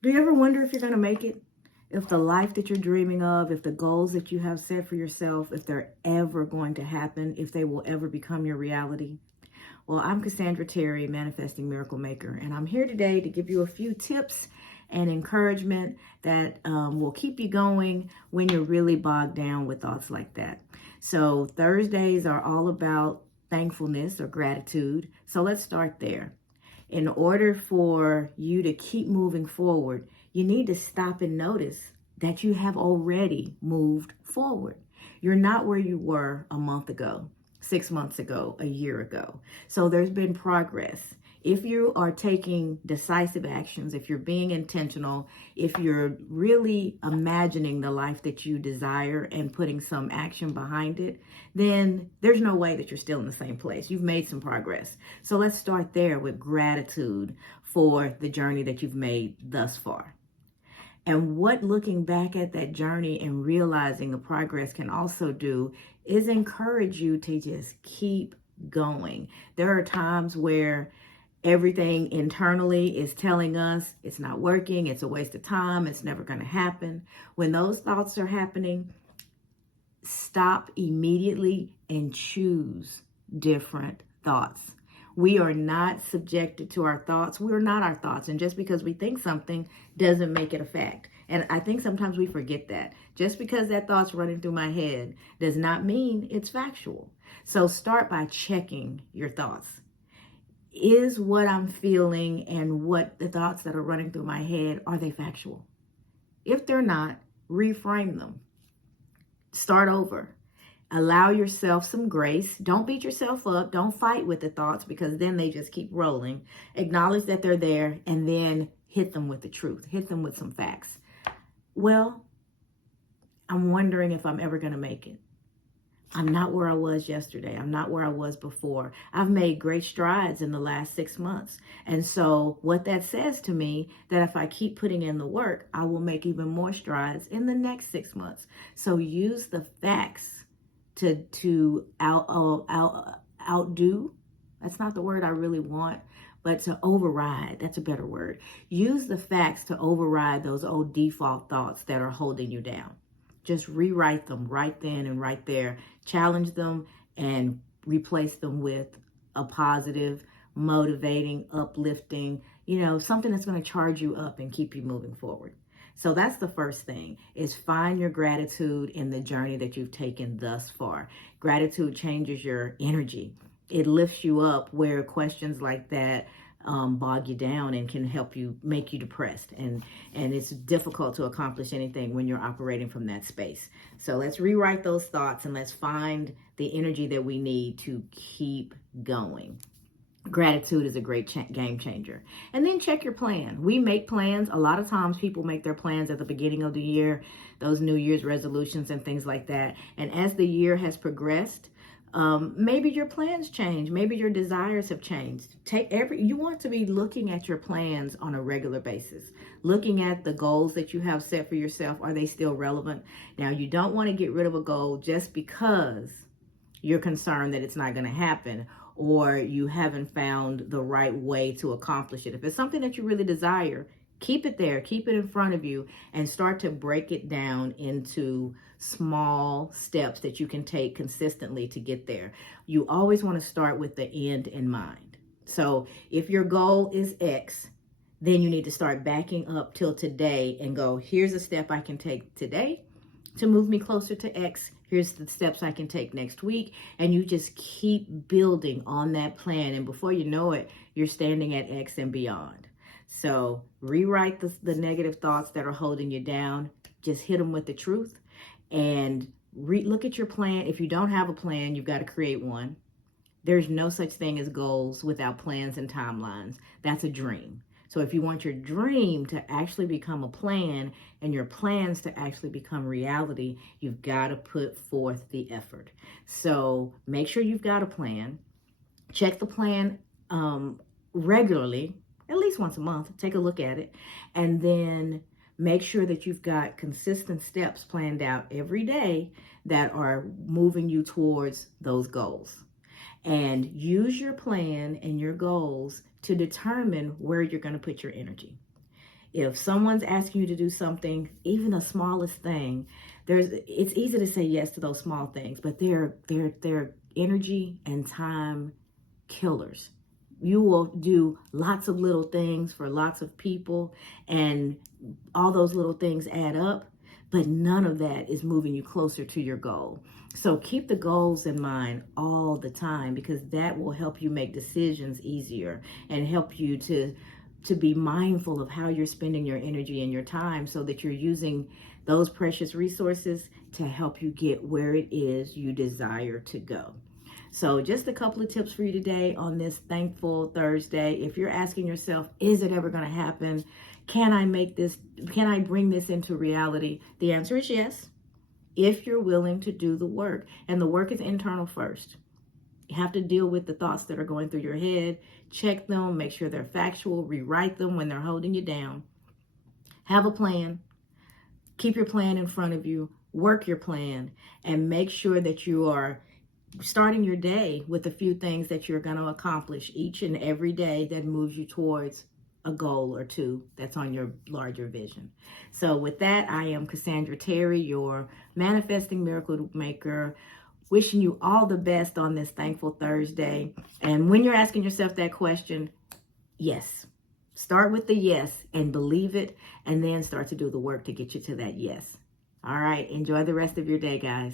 Do you ever wonder if you're going to make it? If the life that you're dreaming of, if the goals that you have set for yourself, if they're ever going to happen, if they will ever become your reality? Well, I'm Cassandra Terry, Manifesting Miracle Maker, and I'm here today to give you a few tips and encouragement that will keep you going when you're really bogged down with thoughts like that. So Thursdays are all about thankfulness or gratitude. So let's start there. In order for you to keep moving forward, you need to stop and notice that you have already moved forward. You're not where you were a month ago, 6 months ago, a year ago. So there's been progress. If you are taking decisive actions, if you're being intentional, if you're really imagining the life that you desire and putting some action behind it, then there's no way that you're still in the same place. You've made some progress. So let's start there with gratitude for the journey that you've made thus far. And what looking back at that journey and realizing the progress can also do is encourage you to just keep going. There are times where everything internally is telling us it's not working, it's a waste of time, it's never going to happen. When those thoughts are happening, stop immediately and choose different thoughts. We are not subjected to our thoughts. We're not our thoughts. And just because we think something doesn't make it a fact. And I think sometimes we forget that. Just because that thought's running through my head does not mean it's factual. So start by checking your thoughts. Is what I'm feeling and what the thoughts that are running through my head, are they factual? If they're not, reframe them. Start over. Allow yourself some grace. Don't beat yourself up. Don't fight with the thoughts because then they just keep rolling. Acknowledge that they're there and then hit them with the truth. Hit them with some facts. Well, I'm wondering if I'm ever going to make it. I'm not where I was yesterday. I'm not where I was before. I've made great strides in the last 6 months. And so what that says to me, that if I keep putting in the work, I will make even more strides in the next 6 months. So use the facts to outdo. That's not the word I really want, but to override. That's a better word. Use the facts to override those old default thoughts that are holding you down. Just rewrite them right then and right there. Challenge them and replace them with a positive, motivating, uplifting, something that's going to charge you up and keep you moving forward. So that's the first thing, is find your gratitude in the journey that you've taken thus far. Gratitude changes your energy. It lifts you up where questions like that bog you down and can help you, make you depressed. And it's difficult to accomplish anything when you're operating from that space. So let's rewrite those thoughts and let's find the energy that we need to keep going. Gratitude is a great game changer. And then check your plan. We make plans. A lot of times people make their plans at the beginning of the year, those New Year's resolutions and things like that. And as the year has progressed, maybe your plans change. Maybe your desires have changed. You want to be looking at your plans on a regular basis, looking at the goals that you have set for yourself. Are they still relevant? Now, you don't want to get rid of a goal just because you're concerned that it's not going to happen or you haven't found the right way to accomplish it. If it's something that you really desire, keep it there, keep it in front of you, and start to break it down into small steps that you can take consistently to get there. You always want to start with the end in mind. So if your goal is X, then you need to start backing up till today and go, here's a step I can take today to move me closer to X. Here's the steps I can take next week. And you just keep building on that plan. And before you know it, you're standing at X and beyond. So rewrite the negative thoughts that are holding you down. Just hit them with the truth and look at your plan. If you don't have a plan, you've got to create one. There's no such thing as goals without plans and timelines. That's a dream. So if you want your dream to actually become a plan and your plans to actually become reality, you've got to put forth the effort. So make sure you've got a plan. Check the plan regularly, at least once a month. Take a look at it. And then make sure that you've got consistent steps planned out every day that are moving you towards those goals. And use your plan and your goals to determine where you're going to put your energy. If someone's asking you to do something, even the smallest thing, it's easy to say yes to those small things, but they're energy and time killers. You will do lots of little things for lots of people, and all those little things add up, but none of that is moving you closer to your goal. So keep the goals in mind all the time, because that will help you make decisions easier and help you to be mindful of how you're spending your energy and your time, so that you're using those precious resources to help you get where it is you desire to go. So just a couple of tips for you today on this Thankful Thursday. If you're asking yourself, is it ever going to happen? Can I bring this into reality? The answer is yes, if you're willing to do the work. And the work is internal first. You have to deal with the thoughts that are going through your head, check them, make sure they're factual, rewrite them when they're holding you down. Have a plan. Keep your plan in front of you, work your plan, and make sure that you are starting your day with a few things that you're going to accomplish each and every day that moves you towards a goal or two that's on your larger vision. So with that, I am Cassandra Terry, your Manifesting Miracle Maker, wishing you all the best on this Thankful Thursday. And when you're asking yourself that question, yes. Start with the yes and believe it, and then start to do the work to get you to that yes. All right. Enjoy the rest of your day, guys.